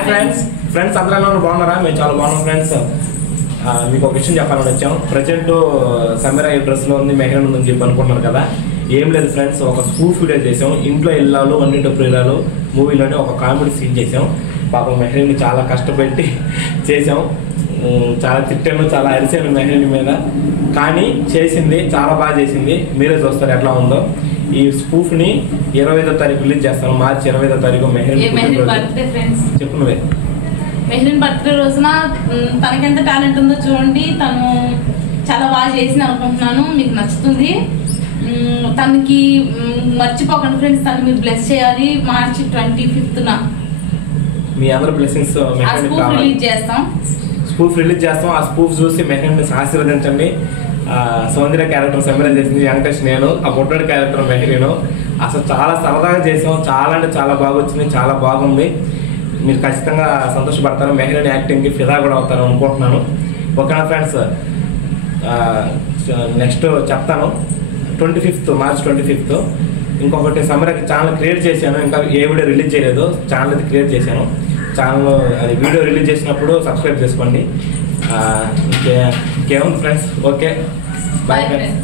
Hi friends అందరూ బాగున్నారా? మేము చాలా బాగున్నాం ఫ్రెండ్స్. మీకు ఒక విషయం చెప్పాలని వచ్చాం. ప్రజెంట్ సమీరా ఈ డ్రెస్లో ఉంది, మెహరీన్ ఉందని చెప్పి అనుకుంటున్నారు కదా. ఏం లేదు ఫ్రెండ్స్, ఒక స్పూఫ్ వీడియో చేసాం. ఇంట్లో ఇల్లాలు వంటింటి ప్రియురాలు మూవీలోనే ఒక కామెడీ సీన్ చేసాం. పాపం మెహరీన్ చాలా కష్టపెట్టి చేసాం. చాలా తిట్టాను, చాలా అరిసాను మెహరీన్ మీద. కానీ చేసింది, చాలా బాగా చేసింది. మీరే చూస్తారు ఎట్లా ఉందో. ఈ స్పూఫ్ ని 25వ తారీఖు రిలీజ్ చేస్తాను. మార్చి 25వ తారీఖు మెహరీన్ బర్త్డే ఫ్రెండ్స్. చెప్పు నువ్వే. మెహరీన్ బర్త్డే రోజున తనకెంత టాలెంట్ ఉందో చూడండి. తను చాలా బాగా చేసింది అనుకుంటున్నాను. మీకు నచ్చుతుంది. తనకి మర్చిపోకండి ఫ్రెండ్స్, తను మీరు బ్లెస్ చేయాలి. మార్చి 25న మీ అందరి బ్లెస్సింగ్స్ రిలీజ్ చేస్తాం. స్పూఫ్ రిలీజ్ చేస్తాం. ఆ స్పూఫ్ చూసి మెహరీన్ ఆశీర్వదించండి. సౌందర్య క్యారెక్టర్ సమీరా చేసింది, వెంకటేష్ నేను. ఆ బొడ్డోడి క్యారెక్టర్ మెహరీన్. అసలు చాలా సరదాగా చేసాం. చాలా అంటే చాలా బాగా వచ్చింది, చాలా బాగుంది. మీరు ఖచ్చితంగా సంతోషపడతారు. మెహరీన్ యాక్టింగ్కి ఫిదా కూడా అవుతారు అనుకుంటున్నాను. ఓకేనా ఫ్రెండ్స్? నెక్స్ట్ చెప్తాను. 25th March 25th. ఇంకొకటి సమీరాకి ఛానల్ క్రియేట్ చేశాను. ఇంకా ఏ వీడియో రిలీజ్ చేయలేదు. ఛానల్ అది క్రియేట్ చేశాను. ఛానల్ అది వీడియో రిలీజ్ చేసినప్పుడు సబ్స్క్రైబ్ చేసుకోండి. ఇంకేముంది ఫ్రెండ్స్? Okay, bye friends.